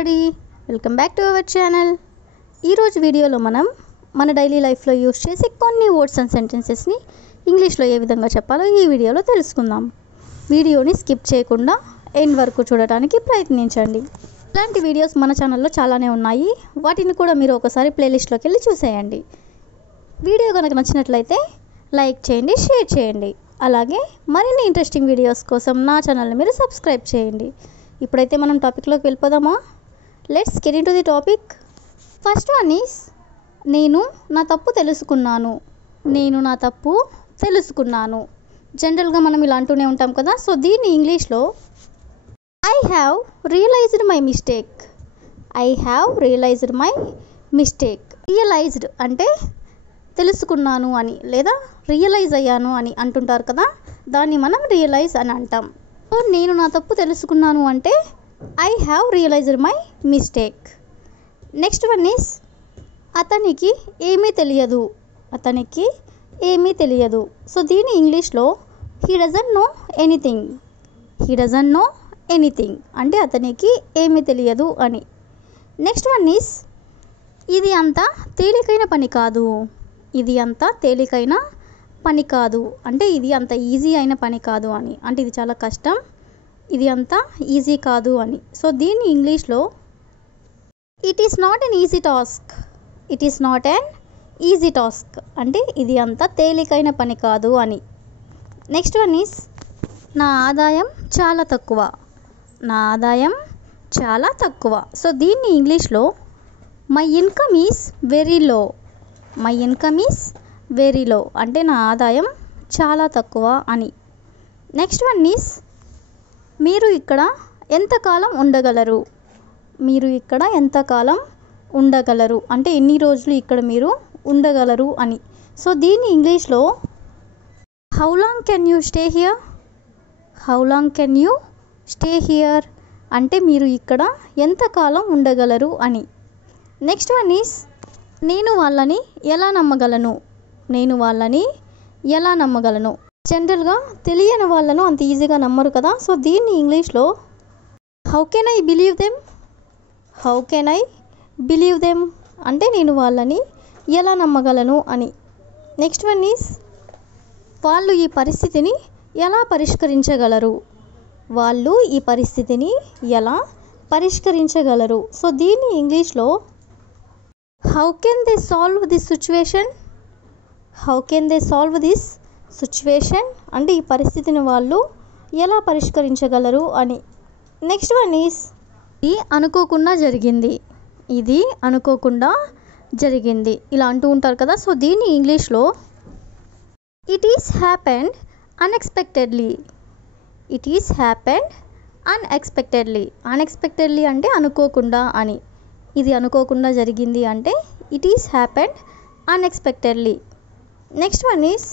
Everybody, welcome back to our channel. ఈరోజు వీడియోలో మనం మన డైలీ లైఫ్లో యూస్ చేసే కొన్ని వర్డ్స్ అండ్ సెంటెన్సెస్ని ఇంగ్లీష్లో ఏ విధంగా చెప్పాలో ఈ వీడియోలో తెలుసుకుందాం. వీడియోని స్కిప్ చేయకుండా ఎండ్ వరకు చూడటానికి ప్రయత్నించండి. ఇలాంటి వీడియోస్ మన ఛానల్లో చాలానే ఉన్నాయి, వాటిని కూడా మీరు ఒకసారి ప్లేలిస్ట్లోకి వెళ్ళి చూసేయండి. వీడియో కనుక నచ్చినట్లయితే లైక్ చేయండి, షేర్ చేయండి. అలాగే మరిన్ని ఇంట్రెస్టింగ్ వీడియోస్ కోసం నా ఛానల్ని మీరు సబ్స్క్రైబ్ చేయండి. ఇప్పుడైతే మనం టాపిక్లోకి వెళ్ళిపోదామా? Let's get into the topic. First one is నేను నా తప్పు తెలుసుకున్నాను. నేను నా తప్పు తెలుసుకున్నాను. జనరల్గా మనం ఇలా అంటూనే ఉంటాం కదా. సో దీన్ని ఇంగ్లీష్లో I have realised my mistake. I have realised my mistake. Realised అంటే తెలుసుకున్నాను అని లేదా రియలైజ్ అయ్యాను అని అంటుంటారు కదా, దాన్ని మనం రియలైజ్ అని అంటాం. సో నేను నా తప్పు తెలుసుకున్నాను అంటే I have realised my mistake. Next one is అతనికి ఏమీ తెలియదు. అతనికి ఏమీ తెలియదు. సో దీని ఇంగ్లీష్లో he doesn't know anything. He doesn't know anything అంటే అతనికి ఏమీ తెలియదు అని. నెక్స్ట్ వన్ ఈస్ ఇది అంత తేలికైన పని కాదు. ఇది అంత తేలికైన పని కాదు అంటే ఇది అంత ఈజీ అయిన పని కాదు అని, అంటే ఇది చాలా కష్టం, ఇది అంత ఈజీ కాదు అని. సో దీన్ని ఇంగ్లీష్లో it is not an easy task. It is not an easy task అంటే ఇది అంత తేలికైన పని కాదు అని. నెక్స్ట్ వన్ ఈస్ నా ఆదాయం చాలా తక్కువ. నా ఆదాయం చాలా తక్కువ. సో దీన్ని ఇంగ్లీష్లో my income is very low. My income is very low అంటే నా ఆదాయం చాలా తక్కువ అని. నెక్స్ట్ వన్ ఈస్ మీరు ఇక్కడ ఎంతకాలం ఉండగలరు. మీరు ఇక్కడ ఎంతకాలం ఉండగలరు అంటే ఎన్ని రోజులు ఇక్కడ మీరు ఉండగలరు అని. సో దీన్ని ఇంగ్లీష్లో how long can you stay here. How long can you stay here అంటే మీరు ఇక్కడ ఎంతకాలం ఉండగలరు అని. నెక్స్ట్ వన్ ఈస్ నేను వాళ్ళని ఎలా నమ్మగలను. నేను వాళ్ళని ఎలా నమ్మగలను. జనరల్గా తెలియని వాళ్ళను అంత ఈజీగా నమ్మరు కదా. సో దీన్ని ఇంగ్లీష్లో how can I believe them. How can I believe them అంటే నేను వాళ్ళని ఎలా నమ్మగలను అని. నెక్స్ట్ వన్ ఈస్ వాళ్ళు ఈ పరిస్థితిని ఎలా పరిష్కరించగలరు. వాళ్ళు ఈ పరిస్థితిని ఎలా పరిష్కరించగలరు. సో దీన్ని ఇంగ్లీష్లో how can they solve this situation. How can they solve this situation అంటే ఈ పరిస్థితిని వాళ్ళు ఎలా పరిష్కరించగలరు అని. నెక్స్ట్ వన్ ఈస్ ఇది అనుకోకుండా జరిగింది. ఇది అనుకోకుండా జరిగింది ఇలా అంటూ ఉంటారు కదా. సో దీన్ని ఇంగ్లీష్లో it is happened unexpectedly. It is happened unexpectedly. Unexpectedly అంటే అనుకోకుండా అని. ఇది అనుకోకుండా జరిగింది అంటే it is happened unexpectedly. Next one is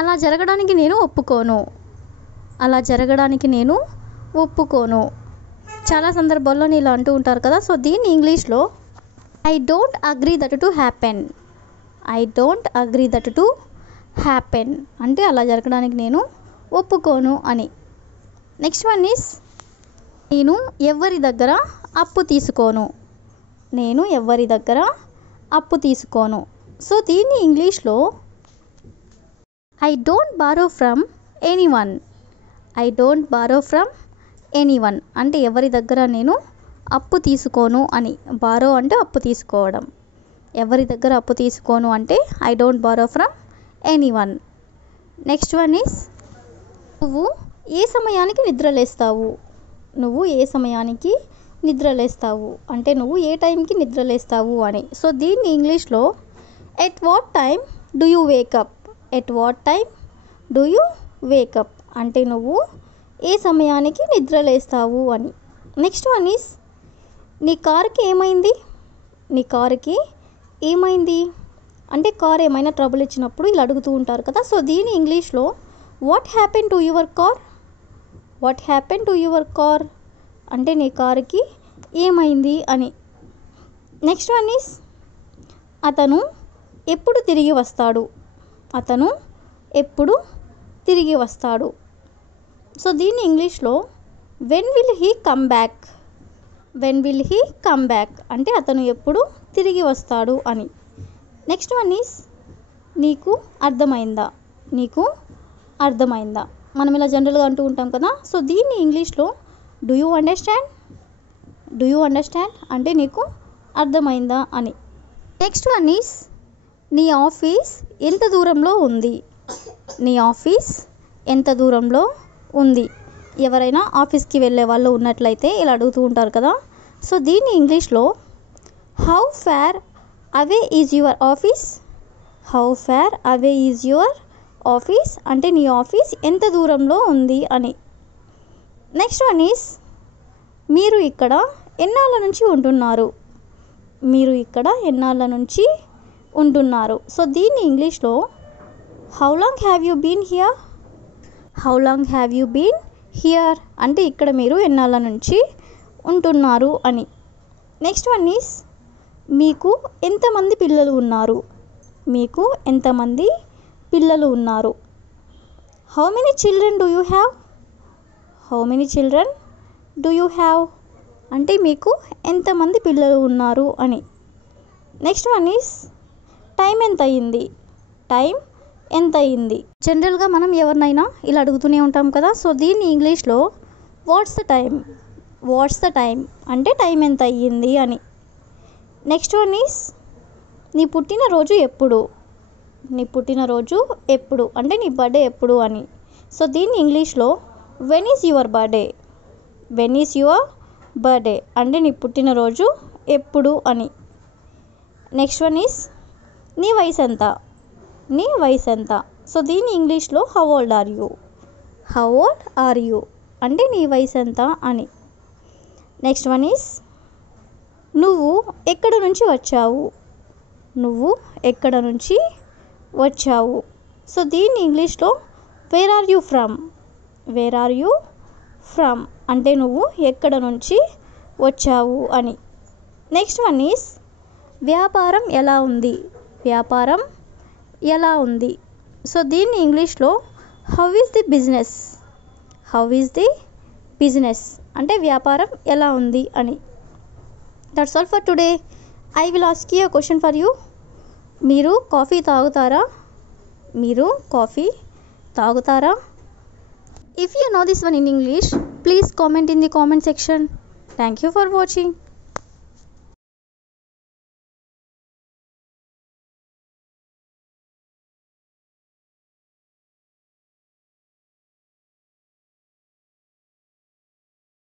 అలా జరగడానికి నేను ఒప్పుకోను. అలా జరగడానికి నేను ఒప్పుకోను. చాలా సందర్భాల్లో ఇలా అంటూ ఉంటారు కదా. సో దీన్ని ఇంగ్లీష్లో I don't agree that to happen. I don't agree that to happen అంటే అలా జరగడానికి నేను ఒప్పుకోను అని. నెక్స్ట్ వన్ ఈస్ నేను ఎవరి దగ్గర అప్పు తీసుకోను. నేను ఎవరి దగ్గర అప్పు తీసుకోను. సో దీన్ని ఇంగ్లీష్లో I don't borrow from anyone. I don't borrow from anyone అంటే ఎవరి దగ్గర నేను అప్పు తీసుకోను అని. బారో అంటే అప్పు తీసుకోవడం. ఎవరి దగ్గర అప్పు తీసుకోను అంటే I don't borrow from anyone. Next one is నువ్వు ఏ సమయానికి నిద్రలేస్తావు. నువ్వు ఏ సమయానికి నిద్రలేస్తావు అంటే నువ్వు ఏ టైంకి నిద్రలేస్తావు అని. సో దీన్ని ఇంగ్లీష్లో at what time do you wake up. At what time do you wake up అంటే నువ్వు ఏ సమయానికి నిద్రలేస్తావు అని. నెక్స్ట్ వన్ ఈస్ నీ కారుకి ఏమైంది. నీ కారుకి ఏమైంది అంటే కార్ ఏమైనా ట్రబుల్ ఇచ్చినప్పుడు ఇలా అడుగుతూ ఉంటారు కదా. సో దీని ఇంగ్లీష్లో what happen to your car. What happen to your car అంటే నీ కారుకి ఏమైంది అని. నెక్స్ట్ వన్ ఈస్ అతను ఎప్పుడు తిరిగి వస్తాడు. అతను ఎప్పుడు తిరిగి వస్తాడు. సో దీన్ని ఇంగ్లీష్లో when will he come back. When will he come back అంటే అతను ఎప్పుడు తిరిగి వస్తాడు అని. నెక్స్ట్ వన్ ఈస్ నీకు అర్థమైందా. నీకు అర్థమైందా మనం ఇలా జనరల్గా అంటూ ఉంటాం కదా. సో దీన్ని ఇంగ్లీష్లో do you understand. Do you understand అంటే నీకు అర్థమైందా అని. నెక్స్ట్ వన్ ఈస్ నీ ఆఫీస్ ఎంత దూరంలో ఉంది. నీ ఆఫీస్ ఎంత దూరంలో ఉంది. ఎవరైనా ఆఫీస్కి వెళ్ళే వాళ్ళు ఉన్నట్లయితే ఇలా అడుగుతూ ఉంటారు కదా. సో దీన్ని ఇంగ్లీష్లో how far away is your office. How far away is your office అంటే నీ ఆఫీస్ ఎంత దూరంలో ఉంది అని. నెక్స్ట్ వన్ ఈస్ మీరు ఇక్కడ ఎన్నాళ్ళ నుంచి ఉంటున్నారు. మీరు ఇక్కడ ఎన్నాళ్ళ నుంచి ఉంటున్నారు. సో దీన్ని ఇంగ్లీష్లో how long have you been here. How long have you been here అంటే ఇక్కడ మీరు ఎన్నాళ్ళ నుంచి ఉంటున్నారు అని. నెక్స్ట్ వన్ ఈస్ మీకు ఎంతమంది పిల్లలు ఉన్నారు. మీకు ఎంతమంది పిల్లలు ఉన్నారు. How many children do you have. How many children do you have అంటే మీకు ఎంతమంది పిల్లలు ఉన్నారు అని. నెక్స్ట్ వన్ ఈస్ టైం ఎంత అయ్యింది. టైం ఎంత అయ్యింది. జనరల్గా మనం ఎవరినైనా ఇలా అడుగుతూనే ఉంటాం కదా. సో దీన్ని ఇంగ్లీష్లో what's the time. What's the time అంటే టైం ఎంత అయ్యింది అని. నెక్స్ట్ వన్ ఈస్ నీ పుట్టినరోజు ఎప్పుడు. నీ పుట్టినరోజు ఎప్పుడు అంటే నీ బర్త్డే ఎప్పుడు అని. సో దీన్ని ఇంగ్లీష్లో when is your birthday. When is your birthday అంటే నీ పుట్టినరోజు ఎప్పుడు అని. నెక్స్ట్ వన్ ఈస్ నీ వయసు ఎంత. నీ వయసు ఎంత. సో దీన్ని ఇంగ్లీష్లో how old are you. How old are you అంటే నీ వయసు ఎంత అని. నెక్స్ట్ వన్ ఈస్ నువ్వు ఎక్కడ నుంచి వచ్చావు. నువ్వు ఎక్కడ నుంచి వచ్చావు. సో దీన్ని ఇంగ్లీష్లో where are you from. Where are you from అంటే నువ్వు ఎక్కడ నుంచి వచ్చావు అని. నెక్స్ట్ వన్ ఈస్ వ్యాపారం ఎలా ఉంది. వ్యాపారం ఎలా ఉంది. సో దీన్ని ఇంగ్లీష్లో how is the business. How is the business అంటే వ్యాపారం ఎలా ఉంది అని. That's all for today. I will ask you a question for you. మీరు కాఫీ తాగుతారా. మీరు కాఫీ తాగుతారా. If you know this one in English, please comment in the comment section. Thank you for watching.